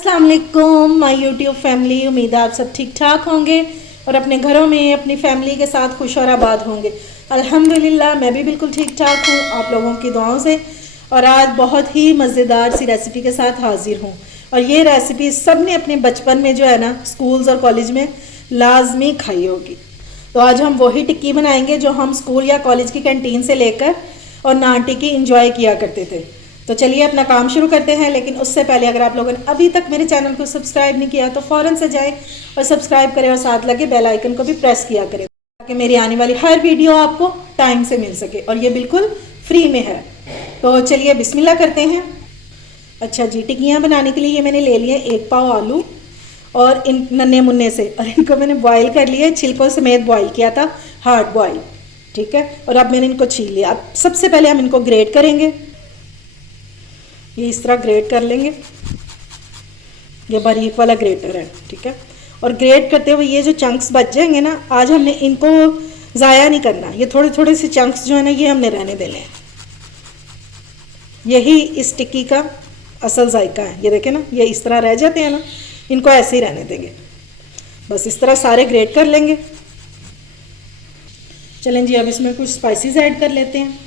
अस्सलाम वालेकुम my YouTube family. उम्मीद है आप सब ठीक ठाक होंगे और अपने घरों में अपनी फैमिली के साथ खुश और आबाद होंगे। अल्हम्दुलिल्लाह मैं भी बिल्कुल ठीक ठाक हूँ आप लोगों की दुआओं से। और आज बहुत ही मज़ेदार सी रेसिपी के साथ हाजिर हूँ। और ये रेसिपी सब ने अपने बचपन में जो है ना स्कूल्स और कॉलेज में लाजमी खाई होगी। तो आज हम वही टिक्की बनाएंगे जो हम स्कूल या कॉलेज की कैंटीन से लेकर और नान टिक्की इंजॉय किया करते थे। तो चलिए अपना काम शुरू करते हैं, लेकिन उससे पहले अगर आप लोगों ने अभी तक मेरे चैनल को सब्सक्राइब नहीं किया तो फ़ौरन से जाएं और सब्सक्राइब करें और साथ लगे बेल आइकन को भी प्रेस किया करें ताकि मेरी आने वाली हर वीडियो आपको टाइम से मिल सके और ये बिल्कुल फ्री में है। तो चलिए बिस्मिल्लाह करते हैं। अच्छा जी, टिक्कियाँ बनाने के लिए ये मैंने ले लिए 1 पाव आलू और इन नन्हे मुन्ने से, और इनको मैंने बॉईल कर लिया, छिलकों समेत बॉईल किया था, हार्ड बॉईल। ठीक है, और अब मैंने इनको छील लिया। अब सबसे पहले हम इनको ग्रेट करेंगे। ये इस तरह ग्रेट कर लेंगे, ये बारीक वाला ग्रेटर है। ठीक है, और ग्रेट करते हुए ये जो चंक्स बच जाएंगे ना, आज हमने इनको ज़ाया नहीं करना। ये थोड़े थोड़े से चंक्स जो है ना ये हमने रहने देने हैं। यही इस टिक्की का असल जायका है। ये देखें ना, ये इस तरह रह जाते हैं ना, इनको ऐसे ही रहने देंगे। बस इस तरह सारे ग्रेट कर लेंगे। चलें जी, अब इसमें कुछ स्पाइसेस ऐड कर लेते हैं।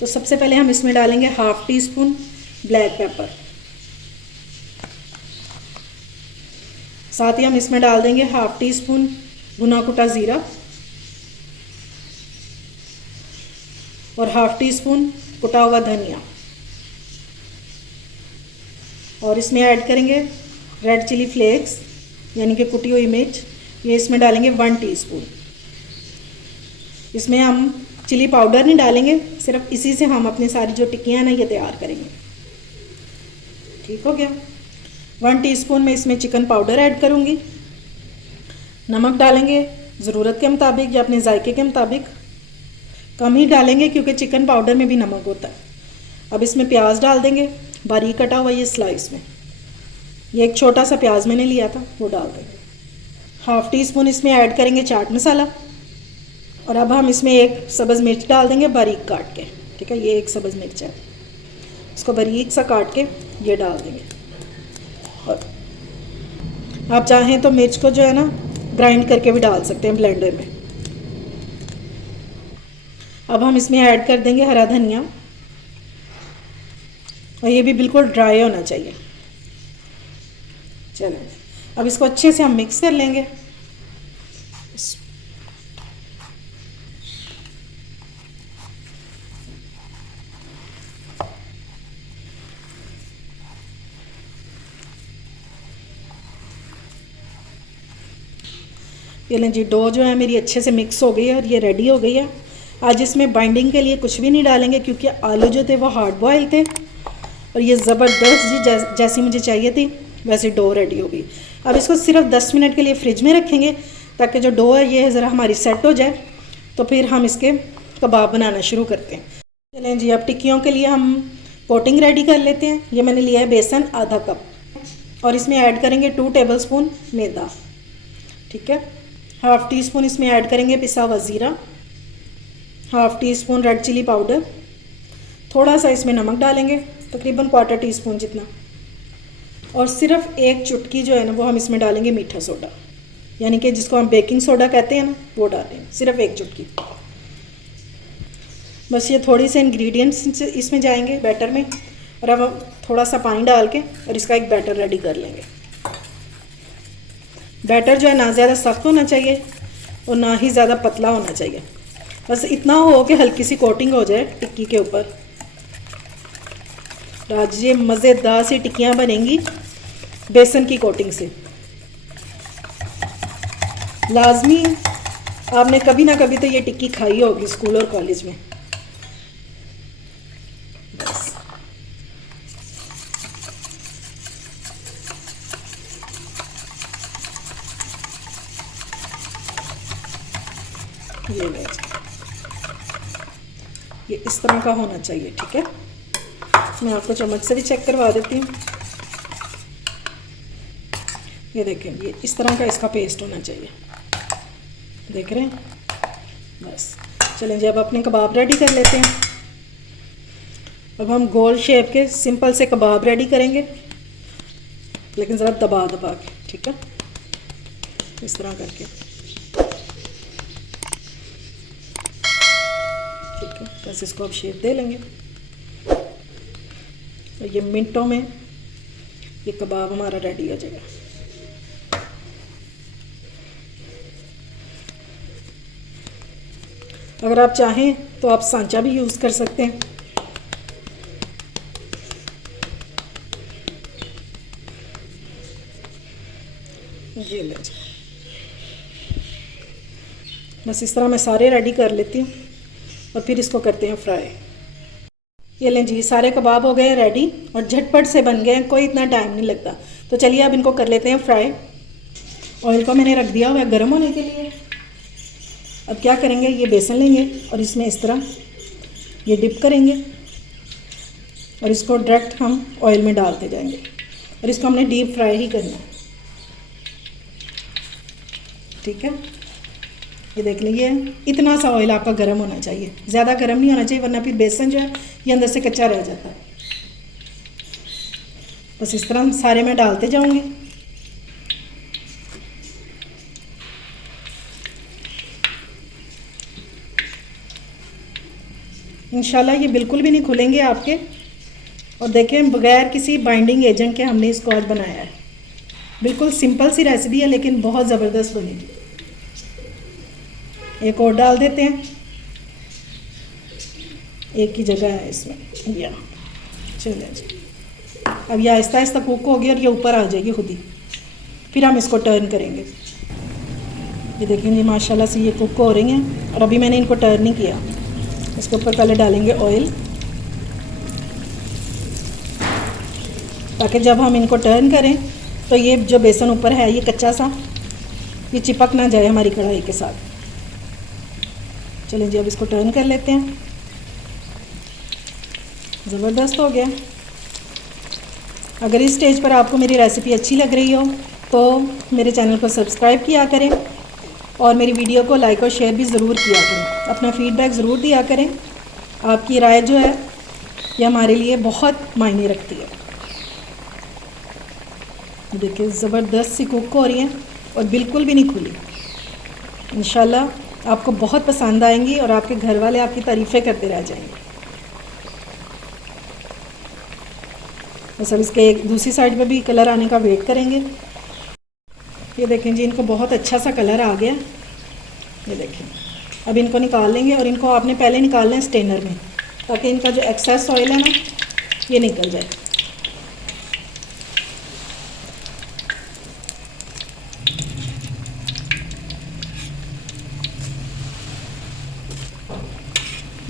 तो सबसे पहले हम इसमें डालेंगे 1/2 टीस्पून ब्लैक पेपर। साथ ही हम इसमें डाल देंगे 1/2 टीस्पून भुना कुटा ज़ीरा और 1/2 टीस्पून कुटा हुआ धनिया। और इसमें ऐड करेंगे रेड चिली फ्लेक्स यानी कि कुटी हुई मिर्च। ये इसमें डालेंगे 1 टीस्पून। इसमें हम चिली पाउडर नहीं डालेंगे, सिर्फ इसी से हम अपनी सारी जो टिक्कियाँ ना ये तैयार करेंगे। ठीक हो गया। 1 टीस्पून में इसमें चिकन पाउडर ऐड करूँगी। नमक डालेंगे ज़रूरत के मुताबिक या अपने जायके के मुताबिक, कम ही डालेंगे क्योंकि चिकन पाउडर में भी नमक होता है। अब इसमें प्याज डाल देंगे, बारीक कटा हुआ ये स्लाइस में। ये एक छोटा सा प्याज मैंने लिया था, वो डाल देंगे। 1/2 टीस्पून इसमें ऐड करेंगे चाट मसाला। और अब हम इसमें 1 सब्ज़ मिर्च डाल देंगे बारीक काट के। ठीक है, ये 1 सब्ज़ मिर्च है, इसको बारीक सा काट के ये डाल देंगे। और आप चाहें तो मिर्च को जो है ना ग्राइंड करके भी डाल सकते हैं ब्लेंडर में। अब हम इसमें ऐड कर देंगे हरा धनिया, और ये भी बिल्कुल ड्राई होना चाहिए। चलें, अब इसको अच्छे से हम मिक्स कर लेंगे। ये लें जी, डो जो है मेरी अच्छे से मिक्स हो गई है और ये रेडी हो गई है। आज इसमें बाइंडिंग के लिए कुछ भी नहीं डालेंगे क्योंकि आलू जो थे वो हार्ड बॉयल थे और ये ज़बरदस्त जी जैसी मुझे चाहिए थी वैसे डो रेडी हो गई। अब इसको सिर्फ 10 मिनट के लिए फ्रिज में रखेंगे ताकि जो डो है ये ज़रा हमारी सेट हो जाए, तो फिर हम इसके कबाब बनाना शुरू करते हैं। चलें जी, अब टिक्कियों के लिए हम कोटिंग रेडी कर लेते हैं। ये मैंने लिया है बेसन आधा कप और इसमें ऐड करेंगे 2 टेबलस्पून मैदा। ठीक है, 1/2 टीस्पून इसमें ऐड करेंगे पिसा हुआ ज़ीरा, 1/2 टीस्पून रेड चिली पाउडर, थोड़ा सा इसमें नमक डालेंगे तकरीबन 1/4 टीस्पून जितना, और सिर्फ 1 चुटकी जो है ना वो हम इसमें डालेंगे मीठा सोडा, यानी कि जिसको हम बेकिंग सोडा कहते हैं ना, वो डालेंगे सिर्फ 1 चुटकी। बस ये थोड़ी से इंग्रेडिएंट्स इसमें जाएंगे बैटर में, और अब हम थोड़ा सा पानी डाल के और इसका एक बैटर रेडी कर लेंगे। बैटर जो है ना ज़्यादा सख्त होना चाहिए और ना ही ज़्यादा पतला होना चाहिए, बस इतना हो कि हल्की सी कोटिंग हो जाए टिक्की के ऊपर। आज ये मज़ेदार सी टिक्कियाँ बनेंगी बेसन की कोटिंग से। लाजमी आपने कभी ना कभी तो ये टिक्की खाई होगी स्कूल और कॉलेज में। बस ये इस तरह का होना चाहिए। ठीक है, मैं आपको चम्मच से भी चेक करवा देती हूँ। ये देखें, ये इस तरह का इसका पेस्ट होना चाहिए। देख रहे हैं? बस चलें जी, अब अपने कबाब रेडी कर लेते हैं। अब हम गोल शेप के सिंपल से कबाब रेडी करेंगे। लेकिन ज़रा दबा दबा के, ठीक है, इस तरह करके, ठीक है। बस इसको अब शेप दे लेंगे और ये मिनटों में ये कबाब हमारा रेडी हो जाएगा। अगर आप चाहें तो आप सांचा भी यूज़ कर सकते हैं। ये ले, बस इस तरह मैं सारे रेडी कर लेती हूँ और फिर इसको करते हैं फ्राई। ये लें जी, सारे कबाब हो गए रेडी और झटपट से बन गए हैं, कोई इतना टाइम नहीं लगता। तो चलिए अब इनको कर लेते हैं फ्राई। ऑयल को मैंने रख दिया हुआ है गर्म होने के लिए। अब क्या करेंगे, ये बेसन लेंगे और इसमें इस तरह ये डिप करेंगे और इसको डायरेक्ट हम ऑयल में डालते जाएंगे और इसको हमने डीप फ्राई ही करना है, ठीक है। ये देख लीजिए, इतना सा ऑयल आपका गर्म होना चाहिए, ज़्यादा गर्म नहीं होना चाहिए, वरना फिर बेसन जो है ये अंदर से कच्चा रह जाता है। बस इस तरह हम सारे में डालते जाऊंगी। इंशाल्लाह ये बिल्कुल भी नहीं खुलेंगे आपके। और देखें, बगैर किसी बाइंडिंग एजेंट के हमने इसको आज बनाया है। बिल्कुल सिंपल सी रेसिपी है लेकिन बहुत ज़बरदस्त बनेगी। एक और डाल देते हैं, एक ही जगह है इसमें, या चलिए जी। अब ये आहिस्ता आहिस्ता कुक होगी और ये ऊपर आ जाएगी खुद ही। फिर हम इसको टर्न करेंगे। ये देखेंगे माशाल्लाह से ये कुक हो रही हैं और अभी मैंने इनको टर्न नहीं किया। इसके ऊपर पहले डालेंगे ऑयल, ताकि जब हम इनको टर्न करें तो ये जो बेसन ऊपर है ये कच्चा सा ये चिपक ना जाए हमारी कढ़ाई के साथ। चलिए जी, अब इसको टर्न कर लेते हैं। ज़बरदस्त हो गया। अगर इस स्टेज पर आपको मेरी रेसिपी अच्छी लग रही हो तो मेरे चैनल को सब्सक्राइब किया करें और मेरी वीडियो को लाइक और शेयर भी ज़रूर किया करें। अपना फीडबैक ज़रूर दिया करें। आपकी राय जो है ये हमारे लिए बहुत मायने रखती है। देखिए ज़बरदस्त सी कुक हो रही हैं और बिल्कुल भी नहीं खुली। इंशाल्लाह आपको बहुत पसंद आएंगी और आपके घर वाले आपकी तारीफ़ें करते रह जाएंगे। बस अब इसके एक दूसरी साइड पे भी कलर आने का वेट करेंगे। ये देखें जी, इनको बहुत अच्छा सा कलर आ गया। ये देखें, अब इनको निकाल लेंगे और इनको आपने पहले निकालना है स्टेनर में, ताकि इनका जो एक्सेस ऑयल है ना ये निकल जाए।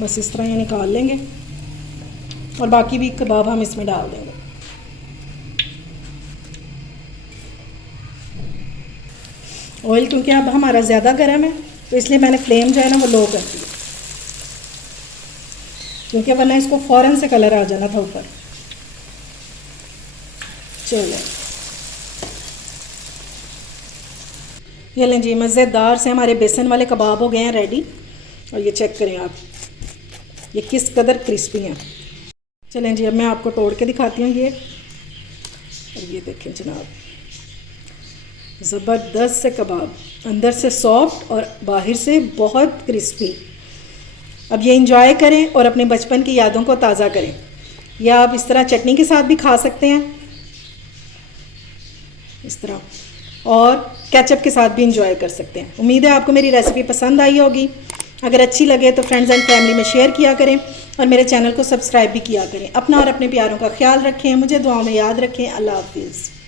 बस इस तरह ये निकाल लेंगे और बाकी भी कबाब हम इसमें डाल देंगे। ऑयल क्योंकि अब हमारा ज़्यादा गर्म है तो इसलिए मैंने फ्लेम जो है ना वो लो कर दी, क्योंकि वरना इसको फ़ौरन से कलर आ जाना था ऊपर। चलो ये लें जी, मज़ेदार से हमारे बेसन वाले कबाब हो गए हैं रेडी। और ये चेक करें आप, ये किस कदर क्रिस्पी हैं। चलें जी, अब मैं आपको तोड़ के दिखाती हूँ ये। और ये देखें जनाब, ज़बरदस्त से कबाब, अंदर से सॉफ्ट और बाहर से बहुत क्रिस्पी। अब ये इंजॉय करें और अपने बचपन की यादों को ताज़ा करें। या आप इस तरह चटनी के साथ भी खा सकते हैं, इस तरह, और केचप के साथ भी इंजॉय कर सकते हैं। उम्मीद है आपको मेरी रेसिपी पसंद आई होगी। अगर अच्छी लगे तो फ्रेंड्स एंड फैमिली में शेयर किया करें और मेरे चैनल को सब्सक्राइब भी किया करें। अपना और अपने प्यारों का ख्याल रखें, मुझे दुआओं में याद रखें। अल्लाह हाफिज़।